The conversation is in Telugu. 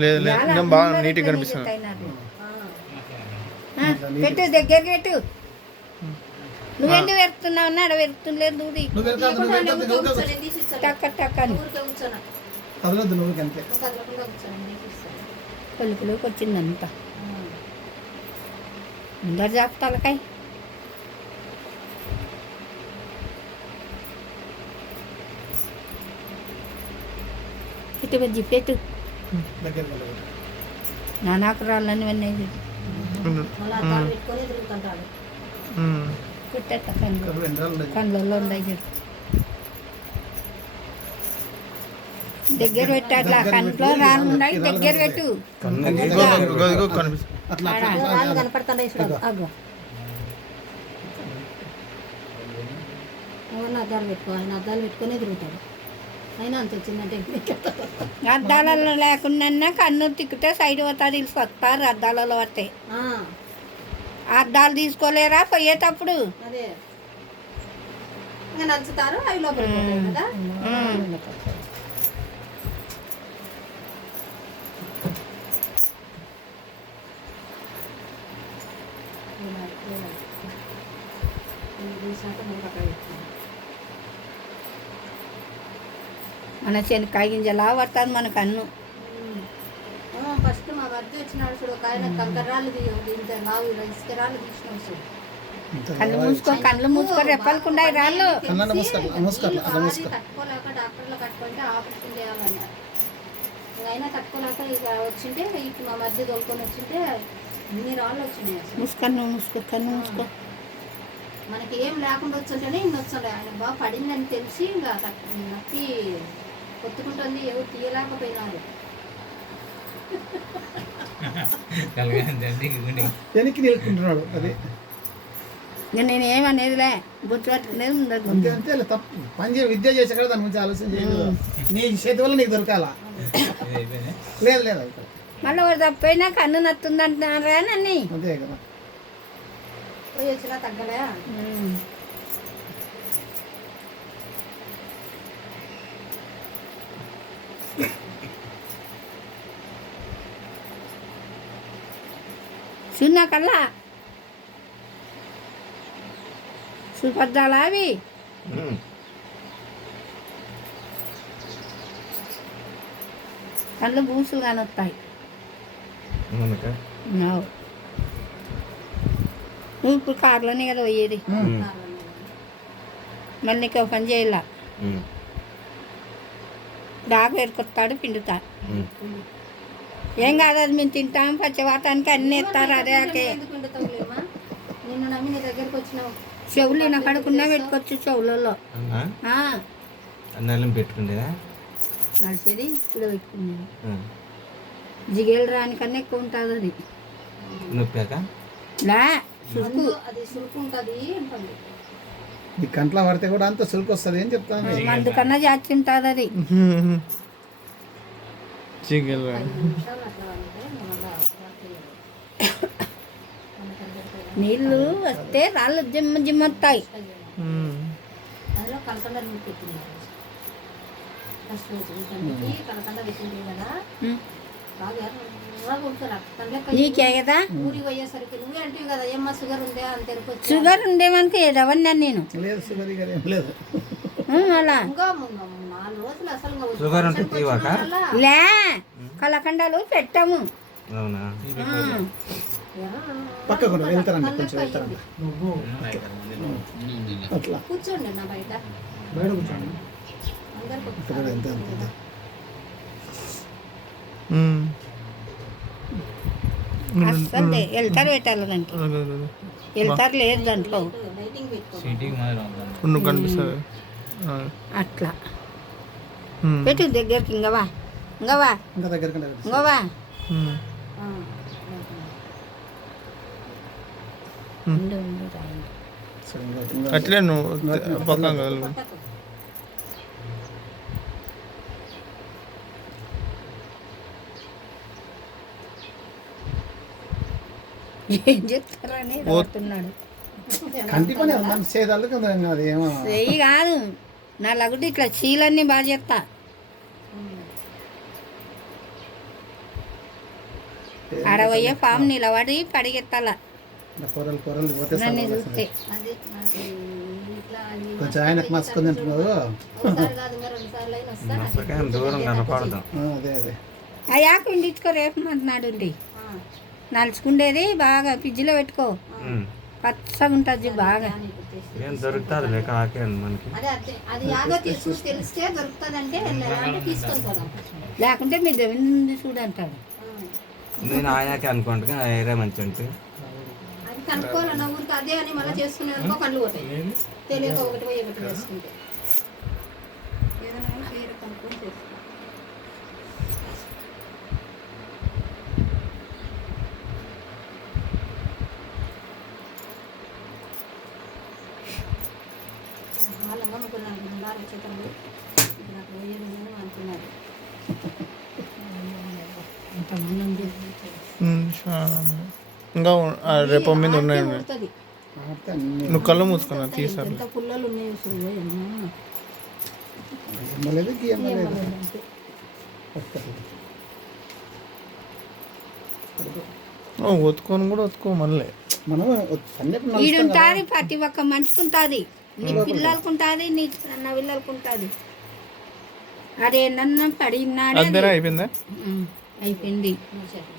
లేదు లేదు బాగా నీట్గా కనిపిస్తుంది. పెట్టు దగ్గర పెట్టు. నువ్వెందుకు వెళ్తున్నావు అన్నాడు, వెళ్తుండలేదు దూడి టక్క టక్కని కొలుపులోకి వచ్చిందంతా అందరు జాపుతాలకాయ పెట్టు బజ్జి పెట్టు. నానాకు రాళ్ళని వన్నీ పెట్టేట కళ్ళల్లో ఉన్నాయి దగ్గర పెట్టట్లా కంట్లో రాళ్ళు ఉన్నాయి దగ్గర పెట్టు. కనపడుతున్నాయి అగ్గో అద్దాలు పెట్టుకో. ఆయన అద్దాలు పెట్టుకునే తిరుగుతాడు. అయినా అంత వచ్చిందంటే అద్దాలలో లేకుండా కన్ను తిక్కితే సైడ్ పోతుంది. వస్తారు అద్దాలలో పడితే అద్దాలు తీసుకోలేరా పోయేటప్పుడు. అదే నచ్చుతారు అవి లోపల కదా. మన శనక్కాయ గింజలా పడుతుంది మన కన్ను. ఫస్ట్ మా మధ్య వచ్చినాడు చూడు ఒక ఆయన కంకరాళ్ళు ఇసుకరాళ్ళు తీసినాడు చూడు. కళ్ళు మూసుకో కళ్ళు మూసుకో రెప్పలకుండా రాళ్ళు కట్టుకోలేక డాక్టర్లు కట్టుకుంటే ఆపరేషన్ చేయాలన్నారు. అయినా కట్టుకోలేక ఇక వచ్చింటే ఇక మా మధ్య దొరుకుని వచ్చింటే ఇన్ని రాళ్ళు వచ్చినాయి. మూసుకన్ను మూసుకో కన్ను మూసుకో. మనకి ఏం లేకుండా వచ్చుంటేనే ఇన్ని వచ్చాడు. ఆయన బాగా పడిందని తెలిసి ఇంకా నత్తి కొట్టుకుంటుంది. ఎవరు తీయలేకపోయినారు. వెనక్కి నిలుపుకుంటున్నాడు. అదే నేనేమనేదిలే గుర్తుపట్టలేదు ఉండదు. అంతే తప్పు పని చేయ విద్య చేసే కదా దాని గురించి ఆలోచన చేయలేదు. నీ చేతి వల్ల నీకు దొరకాలా? లేదు లేదు మళ్ళీ వాడు తప్పైనా కన్ను నత్తుంది అంటున్నారా నన్ను. అదే కదా పోయి వచ్చినా తగ్గలే. చిన్న కల్లా చూపద్దాలా అవి కళ్ళు బూసులు కానొస్తాయి. నువ్వు ఇప్పుడు కార్లోనే కదా పోయేది. మళ్ళీ నీకు పని చేయాల. డాగు ఎరుకొస్తాడు పిండుతా. ఏం కాదు అది మేము తింటాం. పచ్చివాటానికి అన్నీ ఎత్తారు. అదే నిన్ను నమ్మి నీ దగ్గరికి వచ్చినావు. చెవులు నా కడుకున్నా పెట్టుకోవచ్చు. చెవులలో పెట్టుకుంటేదా నడిచేది ఇప్పుడు పెట్టుకునేది. జిగేలు రానికన్నా ఎక్కువ ఉంటుంది అది. లే సురుకు అది సురుకు ఉంటుంది. ఈ కంట్లో పడితే కూడా అంత సురుకు వస్తుంది అని చెప్తాను. అందుకన్నా జాచి ఉంటుంది అది. నీళ్ళు వస్తే రాళ్ళు జిమ్మ జిమ్మొస్తాయి. అందులో కలకండ పెట్టింది నీకే కదా. ఊరికి పోయేసరికి నువ్వే అంటే కదా ఏమన్నా షుగర్ ఉందే అని తెలుపు. షుగర్ ఉండేమనుకో ఏదవన్నా నేను అలా ఇంకా 4 రోజులు అసలు లే కలకండలు పెట్టాము. కూర్చోండి నా బయట అసలు వెళ్తారు పెట్టాలంటే వెళ్తారు లేదు దాంట్లో అట్లా పెట్టు దగ్గరికి. ఇంకవా ఇంకవా ఇంకవా అట్లే నువ్వు పక్కన ఏం చెప్తారని పోతున్నాడు. కంటి పని మన చేతాలకు అది ఏమో వెయ్యి కాదు నా లగుడు ఇట్లా చీలన్నీ బాగా చేస్తా. అడవయ్యే పాము నిలబడి పడిగెత్తాల కూరలు కూరలు పోతే నన్ను చూస్తే. అది నాకు ఇట్లా అది కొంచెం ఆయనకు మసుకుంది అంటున్నారు. ఒకసారి కాదు ఇంకా 2 సార్లు అయినా వస్తా. మసకేం దూరం కనపడదు. అదే అదే ఆ యాకు ఇంటించుకో రేపు అంటున్నాడు. నలుచుకుండేది బాగా ఫ్రిడ్జ్లో పెట్టుకో, పచ్చగా ఉంటుంది బాగా. ఏం దొరుకుతుంది లేక ఆకేయండి మనకి. అదే అదే అది యాదో తెలిస్తే దొరుకుతుంది అంటే తీసుకొని పోదాం. లేకుంటే మీ దేవుని చూడంటాడు. నేను ఆయాకే అనుకుంటా ఏరే మంచి ఉంటే అది కనుక్కోవాలన్న ఊరికి అదే అని మళ్ళీ చేసుకునే వరకు కళ్ళు పోతాయి. తెలియక ఒకటి పోయి ఒకటి చేసుకుంటే ఏదైనా వేరే కనుక్కొని చేసుకో. వాళ్ళమ్మ అనుకున్నాను 2 వచ్చేటప్పుడు నాకు పోయేది అనుకున్నారు. ఇంకా రేపు మీద ఉన్నాయి. కొడుతుంది. నువ్వు కళ్ళు మూసుకున్నా తీసారు. ఎంత పుల్లలు ఉన్నాయి చూడు అమ్మా. లేదు గీయలేదు. ఒత్తుకొని కూడా ఒత్తుకో మళ్ళీ. మనం అన్ని ఈడుంటుంది ప్రతి ఒక్క మనిషికుంటుంది. నీ పిల్లలకుంటుంది, నీ అన్న పిల్లలకుంటుంది. అదే నన్ను పడినాడే అంతేనా అయిపోయిందా? అయిపోయింది. చెప్పు.